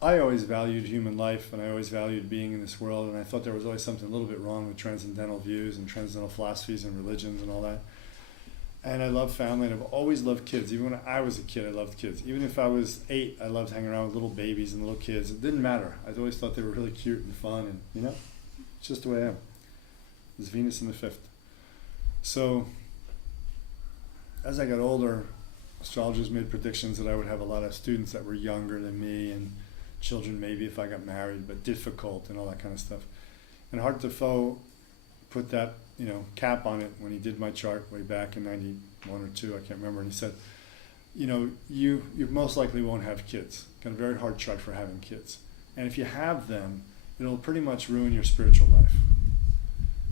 I always valued human life, and I always valued being in this world, and I thought there was always something a little bit wrong with transcendental views and transcendental philosophies and religions and all that. And I love family, and I've always loved kids. Even when I was a kid, I loved kids. Even if I was 8, I loved hanging around with little babies and little kids. It didn't matter. I always thought they were really cute and fun, and it's just the way I am. It's Venus in the fifth. So as I got older, astrologers made predictions that I would have a lot of students that were younger than me, and children maybe if I got married, but difficult and all that kind of stuff. And Hart Defoe put that cap on it when he did my chart way back in 91 or 2, I can't remember, and he said, you most likely won't have kids. Got a very hard chart for having kids. And if you have them, it'll pretty much ruin your spiritual life.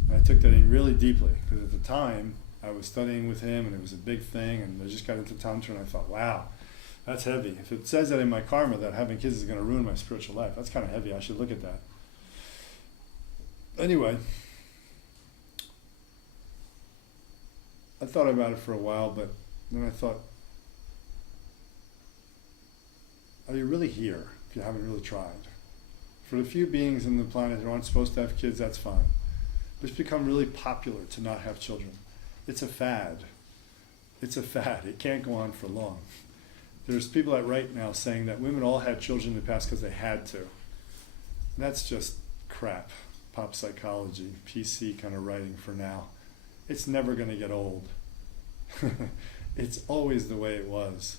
And I took that in really deeply, because at the time I was studying with him and it was a big thing, and I just got into Tantra and I thought, wow, that's heavy. If it says that in my karma that having kids is going to ruin my spiritual life, that's kind of heavy. I should look at that. Anyway, I thought about it for a while, but then I thought, are you really here if you haven't really tried? For the few beings on the planet who aren't supposed to have kids, that's fine. But it's become really popular to not have children. It's a fad. It's a fad. It can't go on for long. There's people that write now saying that women all had children in the past because they had to. And that's just crap. Pop psychology, PC kind of writing for now. It's never going to get old. It's always the way it was.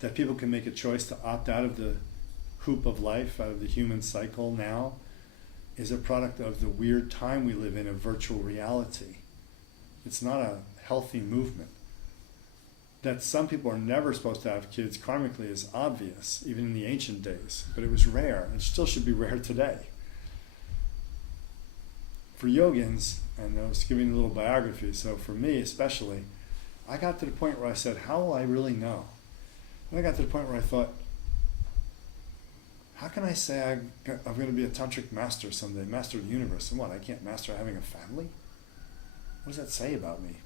That people can make a choice to opt out of the hoop of life, out of the human cycle now, is a product of the weird time we live in of virtual reality. It's not a healthy movement. That some people are never supposed to have kids karmically is obvious, even in the ancient days, but it was rare, and still should be rare today. For yogins, and I was giving a little biography, so for me especially, I got to the point where I said, how will I really know? And I got to the point where I thought, how can I say I'm going to be a tantric master someday, master of the universe, and what, I can't master having a family? What does that say about me?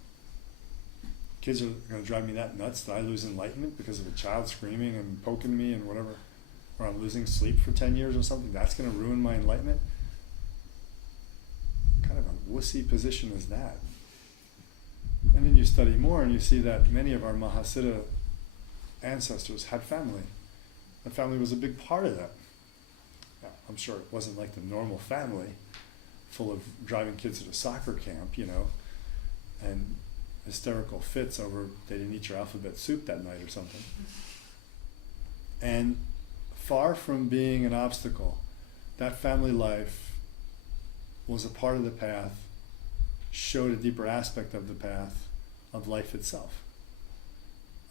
Kids are going to drive me that nuts that I lose enlightenment because of a child screaming and poking me and whatever, or I'm losing sleep for 10 years or something, that's going to ruin my enlightenment? What kind of a wussy position is that? And then you study more and you see that many of our Mahasiddha ancestors had family. And family was a big part of that. Now, I'm sure it wasn't like the normal family, full of driving kids to the soccer camp, and hysterical fits over they didn't eat your alphabet soup that night or something. And far from being an obstacle, that family life was a part of the path, showed a deeper aspect of the path of life itself,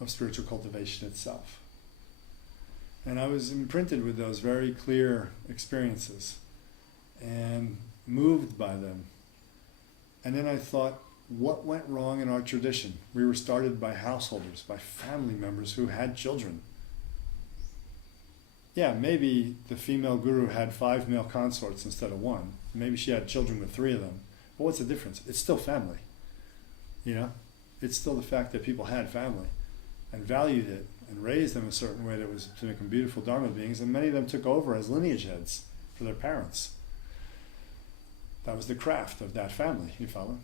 of spiritual cultivation itself. And I was imprinted with those very clear experiences and moved by them. And then I thought, what went wrong in our tradition? We were started by householders, by family members who had children. Yeah, maybe the female guru had 5 male consorts instead of 1. Maybe she had children with 3 of them. But what's the difference? It's still family. It's still the fact that people had family and valued it and raised them a certain way that was to make them beautiful Dharma beings, and many of them took over as lineage heads for their parents. That was the craft of that family, you follow?